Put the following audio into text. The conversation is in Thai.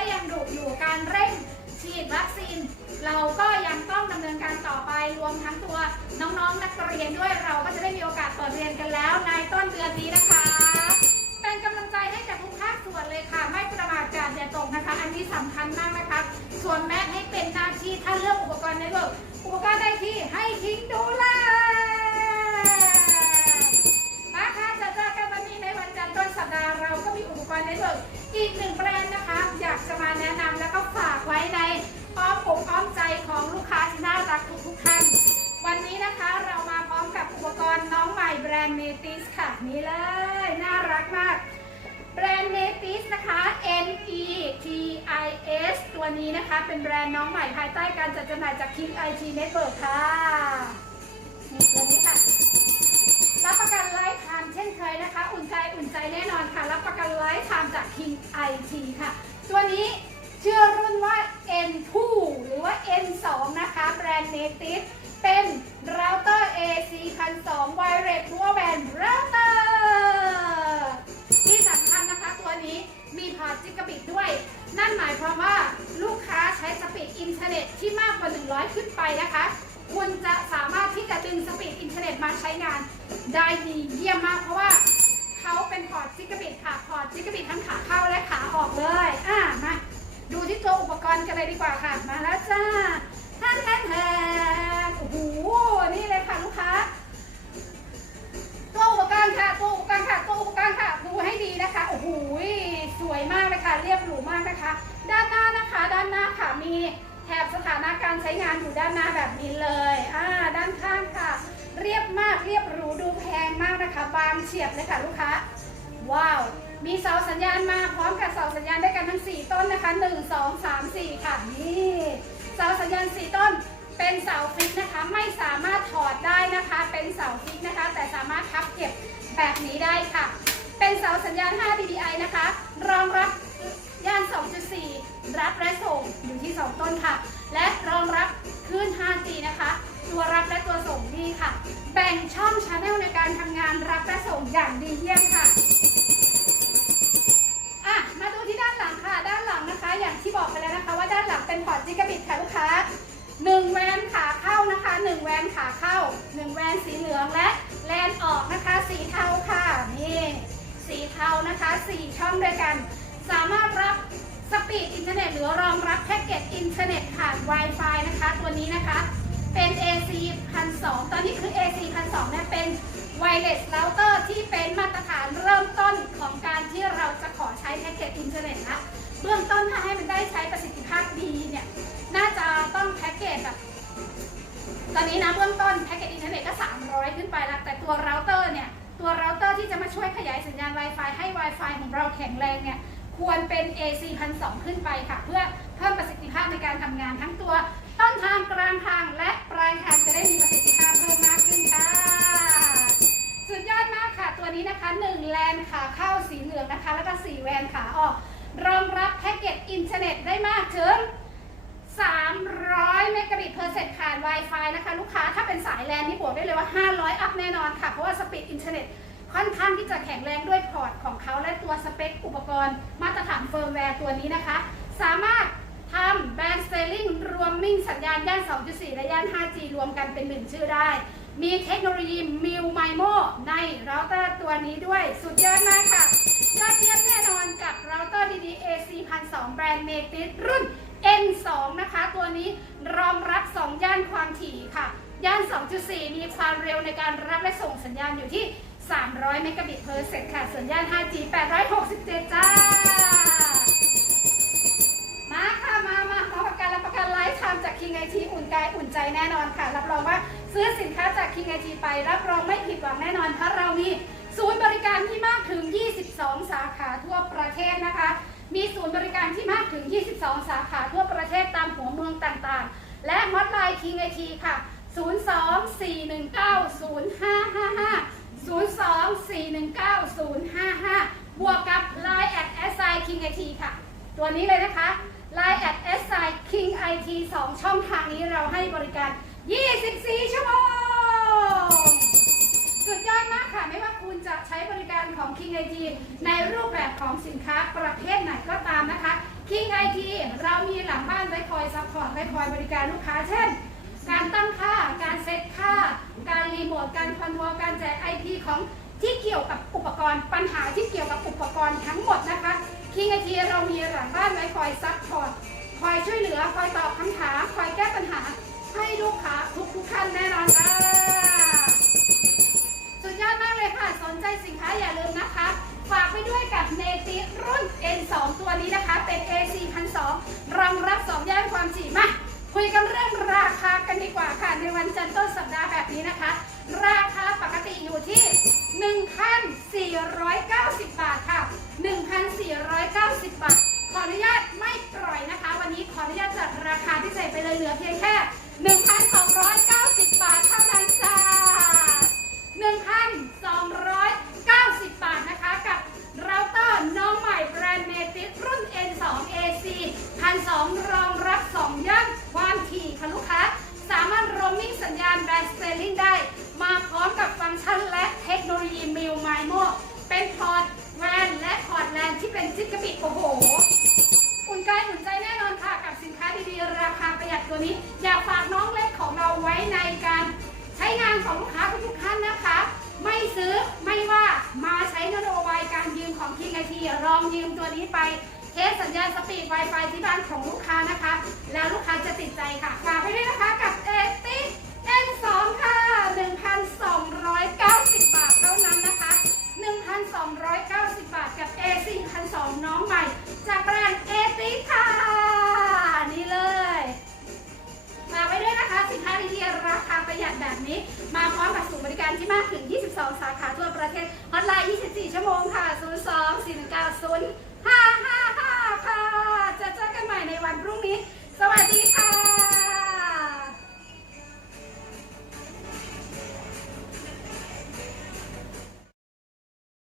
การเร่งฉีดวัคซีน เราก็ยังต้องดำเนินการต่อไปรวมทั้งตัวน้องๆ นักเรียนด้วยเราก็จะได้มีโอกาสเปิดเรียนกันแล้วในต้นเดือนนี้นะคะ เป็นกำลังใจให้กับทุกภาคส่วนเลยค่ะ ไม่ประมาทกาศอย่าตกนะคะ อันนี้สำคัญมากนะคะ ส่วนแม่ให้เป็นหน้าที่ถ้าเลือกอุปกรณ์ในเวิร์กอุปกรณ์ได้ที่ให้ทิ้งดูแลมาค่ะจะเจอกันวันนี้ในวันจันทร์ต้นสัปดาห์เราก็มีอุปกรณ์ในเวิร์ก อีกหนึ่งแบรนด์นะคะ อยากจะมาแนะนำแล้วก็ฝากไว้ในอ้อมอกอ้อมใจของลูกค้าที่น่ารักทุกๆท่าน วันนี้นะคะเรามาพร้อมกับอุปกรณ์น้องใหม่แบรนด์เมติสค่ะนี่เลย น่ารักมาก แบรนด์เมติสนะคะ N E T I S ตัวนี้นะคะ เป็นแบรนด์น้องใหม่ภายใต้การจัดจำหน่ายจาก King IT Network ค่ะ ใจแน่นอนค่ะ รับประกันไลฟ์ไทม์จาก King IT ค่ะ ตัวนี้เชื่อรุ่นว่า N2 หรือว่า N2 นะคะ แบรนด์ Native เป็นเราเตอร์ AC 1002 Wireless Dual Band Router ที่สำคัญนะคะตัวนี้มีพอร์ตจิกะบิตด้วย นั่นหมายความว่าลูกค้าใช้สปีดอินเทอร์เน็ตที่มากกว่า 100 ขึ้นไปนะคะ คุณจะสามารถที่จะดึงสปีดอินเทอร์เน็ตมาใช้งานได้ดีเยี่ยมมากเพราะว่า เขาเป็นพอร์ตจิกบิตค่ะ พอร์ตจิกบิตทั้งขาเข้าและขาออกเลย อะมา ดูที่ตัวอุปกรณ์กันเลยดีกว่าค่ะ มาแล้วจ้าท่านแทนแทนโอ้โห นี่เลยค่ะลูกค้า ตัวอุปกรณ์ค่ะ ตัวอุปกรณ์ค่ะ ตัวอุปกรณ์ค่ะ ดูให้ดีนะคะ โอ้โห สวยมากเลยค่ะ เรียบหรูมากนะคะ ด้านหน้านะคะ ด้านหน้าค่ะ มีแถบสถานะการใช้งานอยู่ด้านหน้าแบบนี้เลย อ่า ด้านข้างค่ะ บางเฉียบเลยค่ะลูกค้า ว้าว มีเสาสัญญาณมาพร้อมกับเสาสัญญาณด้วยกันทั้ง 4 ต้นนะคะ 1 2 3 4 ค่ะ นี่เสาสัญญาณ 4 ต้น เป็นเสาฟิกนะคะ ไม่สามารถถอดได้นะคะ เป็นเสาฟิกนะคะ แต่สามารถพับเก็บแบบนี้ได้ค่ะ เป็นเสาสัญญาณ 5 dBi นะคะ รองรับย่าน 2.4 รับและส่งอยู่ที่ 2 ต้นค่ะ แบ่งช่องช n นลในการทำงานรับและส่งอย่างดีเยี่ยมค่ะอะ มาดูที่ด้านหลังค่ะ ด้านหลังนะคะ อย่างที่บอกไปแล้วนะคะ ว่าด้านหลังเป็นพอร์ตจิกะบิตค่ะลูกค้าหนึ่งแวนขาเข้านะคะหนึ่งแวนขาเข้าหนึ่งแวนสีเหลืองและแลนออกนะคะ สีเทาค่ะนี่สีเทานะคะสี่ช่องด้วยกัน สามารถรับสปีดอินเทอร์เน็ตหรือรองรับแพ็กเกจอินเทอร์เน็ตผ่าน Wi-Fi นะคะ ตัวนี้นะคะ เป็น a 2เนี่ยเป็นไวเลสเราเตอร์ที่เป็นมาตรฐานเริ่มต้นของการที่เราจะขอใช้แพ็กเกจอินเทอร์เน็ตนะเบื้องต้นถ้าให้มันได้ใช้ประสิทธิภาพดีเนี่ยน่าจะต้องแพ็กเกจแบบตอนนี้นะเบื้องต้นแพ็กเกจอินเทอร์เน็ตก็ 300 ขึ้นไปละแต่ตัวเราเตอร์เนี่ยตัวเราเตอร์ที่จะมาช่วยขยายสัญญาณ Wi-Fi ให้ Wi-Fi ของเราแข็งแรงเนี่ยควรเป็น AC 1 2 0 0ขึ้นไปค่ะ เพื่อเพิ่มประสิทธิภาพในการทำงานทั้งตัวต้นทางกลางทาง ได้มากถึง 300 เมกะบิตเพอร์เซกผ่าน Wi-Fi นะคะ ลูกค้าถ้าเป็นสายแลนนี่บอกได้เลยว่า 500 อัพแน่นอนค่ะ เพราะว่าสปีดอินเทอร์เน็ตค่อนข้างที่จะแข็งแรงด้วยพอร์ตของเขาและตัวสเปคอุปกรณ์ มาตรฐานเฟิร์มแวร์ตัวนี้นะคะ สามารถทำแบนด์สเตลลิงรวมมิ่งสัญญาณย่าน 2.4 และย่าน 5G รวมกันเป็นหนึ่งชื่อได้ มีเทคโนโลยีมิวไมโมในเราเตอร์ตัวนี้ด้วย สุดยอดมากค่ะ เราเตอร์ดีๆ AC 1002แบรนด์เมติสรุ่น N2 นะคะ ตัวนี้รองรับ 2 ย่านความถี่ค่ะ ย่าน 2.4 มีความเร็วในการรับและส่งสัญญาณอยู่ที่ 300 เมกะบิตเพอร์เซกค่ะ ส่วนย่าน 5G 867 จ้า มาค่ะ มา มาขอประกันรับประกันไลฟ์ไทม์จาก King IT อุ่นกายอุ่นใจแน่นอนค่ะ รับรองว่าซื้อสินค้าจาก King IT ไป รับรองไม่ผิดหวังแน่นอนเพราะเรามี ศูนย์บริการที่มากถึง 22 สาขาทั่วประเทศนะคะ มีศูนย์บริการที่มากถึง 22 สาขาทั่วประเทศตามหัวเมืองต่างๆ และฮอตไลน์ King IT ค่ะ 02-419-0555 02-419-0555 บวกกับ Line at s i King IT ค่ะ ตัวนี้เลยนะคะ Line at s i King IT 2ช่องทางนี้เราให้บริการ 24 ชั่วโมง สุดยอดมากค่ะ ไม่ว่าคุณ คุณ จะใช้บริการของ King IT ในรูปแบบของสินค้าประเภทไหนก็ตามนะคะ King IT เรามีหลังบ้านไว้คอยซัพพอร์ตไว้คอยบริการลูกค้าเช่น การตั้งค่า การเซตค่า การรีโมท การคอนโทรลการแจก IP ของที่เกี่ยวกับอุปกรณ์ ปัญหาที่เกี่ยวกับอุปกรณ์ทั้งหมดนะคะ King IT เรามีหลังบ้านไว้คอยซัพพอร์ตคอยช่วยเหลือ คอยตอบคำถาม คอยแก้ปัญหาให้ลูกค้าทุกทุกท่านแน่นอนค่ะ สนใจสินค้าอย่าลืมนะคะ ฝากไปด้วยกับเนติรุ่น N2 ตัวนี้นะคะ เป็น AC 1,200รองรับ 2 ย่านความถี่มา คุยกันเรื่องราคากันดีกว่าค่ะ ในวันจันทร์ต้นสัปดาห์ 1,200รองรับ2ย่านความถี่ค่ะลูกค้า สามารถโรมมิ่งสัญญาณแบนสเตลลิงได้ มาพร้อมกับฟังก์ชันและเทคโนโลยีมิวไมโมเป็นพอร์ตแวนและพอร์ตแลนที่เป็นซิกกะบิโอ้โหอุ่นกายอุ่นใจแน่นอนค่ะกับสินค้าดีๆ ราคาประหยัดตัวนี้ อยากฝากน้องเล็กของเราไว้ในการใช้งานของลูกค้าทุกท่านนะคะ ไม่ซื้อไม่ว่ามาใช้นโยบายการยืมของ King IT ลองยืมตัวนี้ไป เทสสัญญาณสปีด Wi-Fi ที่บ้านของลูกค้านะคะ แล้วลูกค้าจะติดใจค่ะฝากไปด้วยนะคะกับเอติ N2 ค่ะ1,290 บาทเท่านั้นนะคะ 1,290 บาทกับ AC 1,200น้องใหม่ จากแบรนด์เอติค่ะ นี่เลยมาไว้ด้วยนะคะสินค้าดีๆราคาประหยัดแบบนี้ มาพร้อมกับศูนบริการที่มากถึง 22 สาขาทั่วประเทศฮอตไลน์ 24 ชั่วโมงค่ะ 02 419 0 วันพรุ่งนี้ สวัสดี